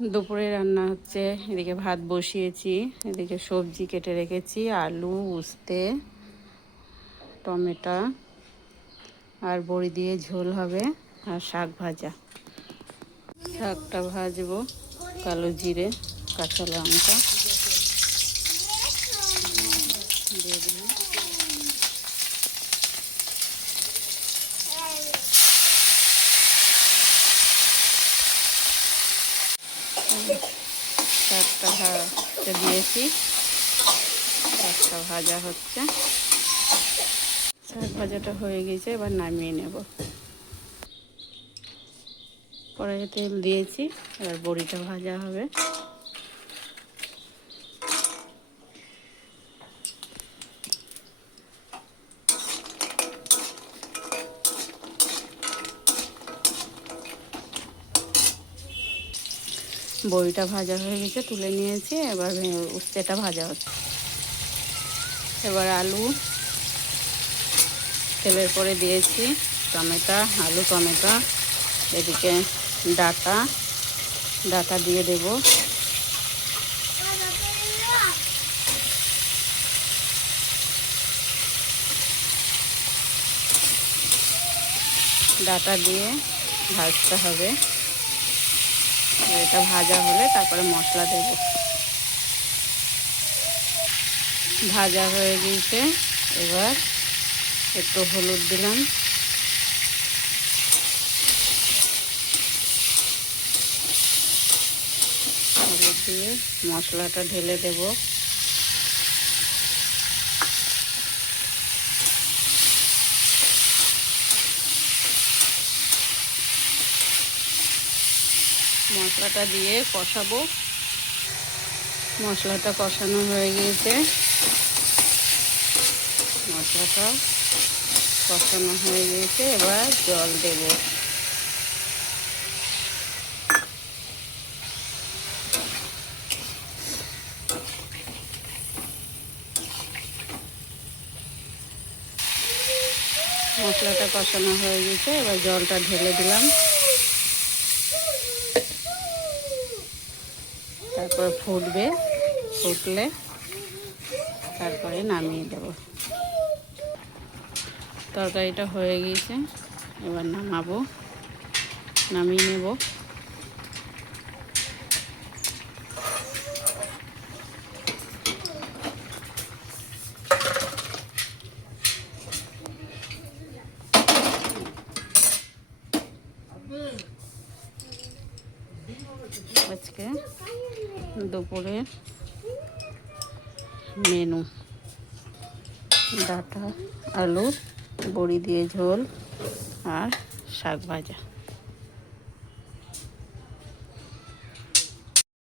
দুপুরে রান্না হচ্ছে, এদিকে ভাত বসিয়েছি, এদিকে সবজি কেটে রেখেছি, আলু, উস্তে, টমেটো আর বড়ি দিয়ে ঝোল হবে, আর শাক ভাজা। শাকটা ভাজবো, কালো জিরে, কাঁচা লঙ্কা দিয়ে দিলাম। শাকটা ভাজতে দিয়েছি, শাকটা ভাজা হচ্ছে। শাক ভাজাটা হয়ে গেছে, এবার নামিয়ে নেব। কড়াইয়ে তেল দিয়েছি, এবার বড়িটা ভাজা হবে। বড়িটা ভাজা হয়ে গেছে, তুলে নিয়েছি। এবার উস্তেটা ভাজা হচ্ছে। এবার আলু তেলের পরে দিয়েছি, টমেটো, আলু, টমেটো, এদিকে ডাটা দিয়ে দেব। ডাটা দিয়ে ভাজতে হবে। এটা ভাজা হলে তারপরে মশলা দেব। ভাজা হয়ে গিয়েছে, এবার একটু হলুদ দিলাম, হলুদ দিয়ে মশলাটা ঢেলে দেব। মশলাটা দিয়ে কষাবো। মশলাটা কষানো হয়ে গিয়েছে, মশলাটা কষানো হয়ে গিয়েছে, এবার জল দেব। মশলাটা কষানো হয়ে গেছে, এবার জলটা ঢেলে দিলাম। তারপর ফুটবে, ফুটলে তারপরে নামিয়ে দেব। তরকারিটা হয়ে গিয়েছে, এবার নামিয়ে নেব। আজকে দুপুরের মেনু ডাটা, আলু, বড়ি দিয়ে ঝোল আর শাক ভাজা।